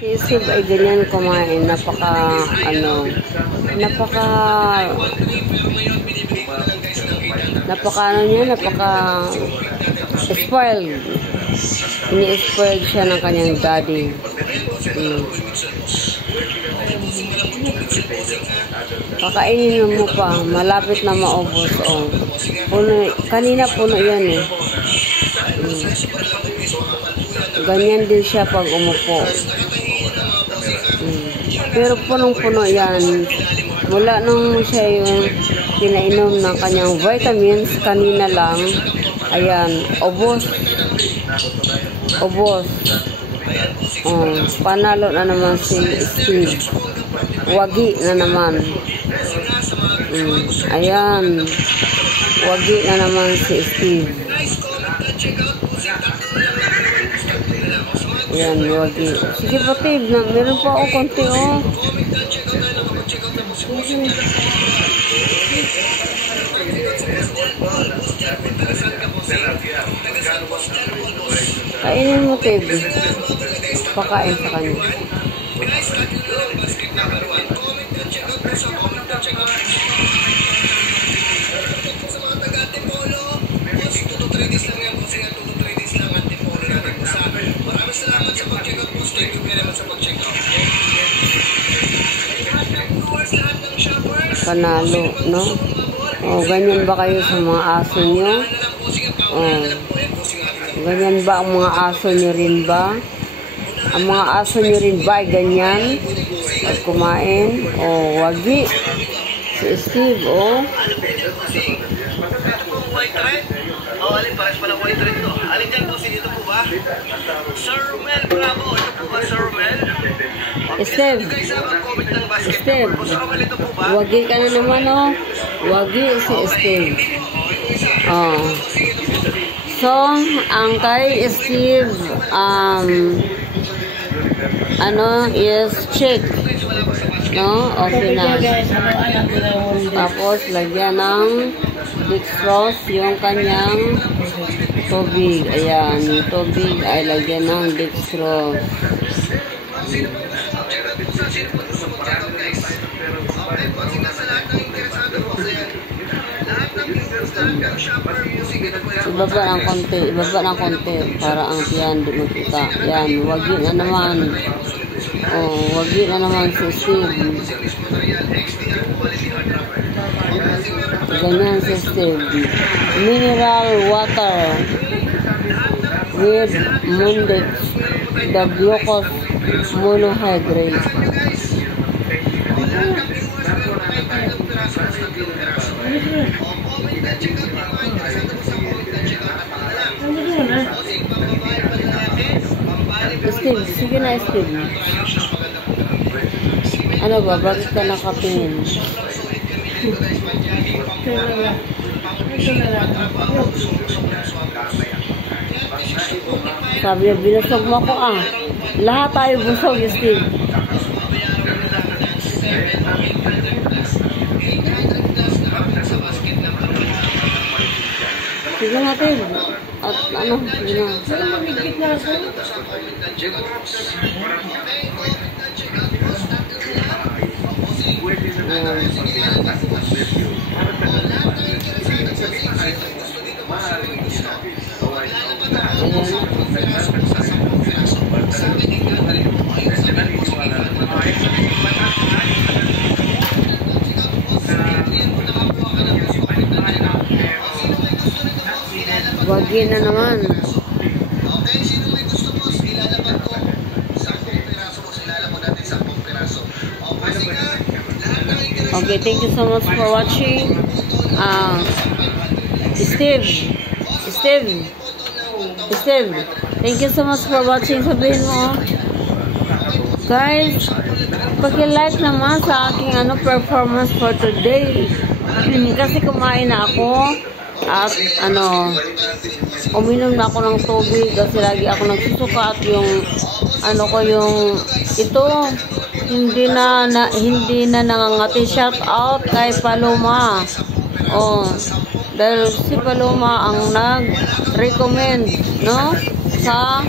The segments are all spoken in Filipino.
Si Steve ay ganyan kumain, napaka spoiled. Ini-spoiled siya ng kanyang daddy. Kakainin mo pa, malapit na maubos. Oh. Kanina puno yan eh. Ganyan din siya pag umupo. Pero punong-puno yan. Mula nung siya yung pinainom ng kanyang vitamins, kanina lang, ayan, ubos. Panalo na naman si Steve. Wagi na naman. Ayan. Wagi na naman si Steve. Ayan, wagi. Sige pa, Steve. Meron pa ako konti, oh. Kainin mo, Steve. Pakain sa kanya. Panalo, no? O, ganyan ba kayo sa mga aso nyo? O, ganyan ba ang mga aso nyo rin ba? Ang mga aso nyo rin ba ay ganyan? Pag kumain? O, wagi. Si Steve, o. Alin, pares pala white red to. Alin dyan po, dito po ba? Sir Romel, bravo. Ito po ba, Sir Romel? Steve, wagi ka na naman, o. Wagi si Steve. Oh. So, ang kay Steve, is chick. No? Okay na. Tapos, lagyan ng dextrose yung kanyang tubig. Ayan, yung tubig ay lagyan ng dextrose. Ibaba ng konti para ang tiyan di magkita. Yan, wagi na naman. Oh, wagi na naman si Steve. Ganyan si Steve. Mineral water with Mundex, the glucose monohydrate. Steve, sige na Steve. Ano ba? Bakit ka nakapingin? Sabi niya, binusog mo ako ah. Lahat tayo busog, Steve. Sige natin. At ano, sige na. Wagi na naman. Okay, thank you so much for watching. Steve, thank you so much for watching. Sabihin mo, guys, paki-like naman sa aking performance for today. Kasi kumain na ako at uminom na ako ng tubig kasi lagi ako nagsusuka at yung ito hindi na nangangati. Shout out kay Paloma. Oh, dahil si Paloma ang nag-recommend, no, sa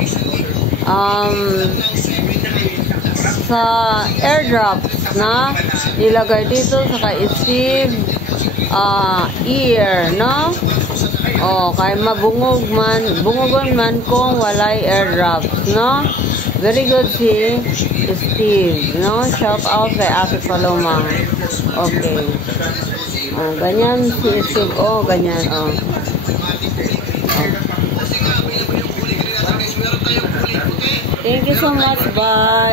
sa airdrop na nilagay dito sa kay Steve ear, no? Kay bungogon man kung walay airdrop, no? Very good si Steve, no? Shout out kay Ate Paloma. Okay. Ganyan si Steve, ganyan, Thank you so much, bye.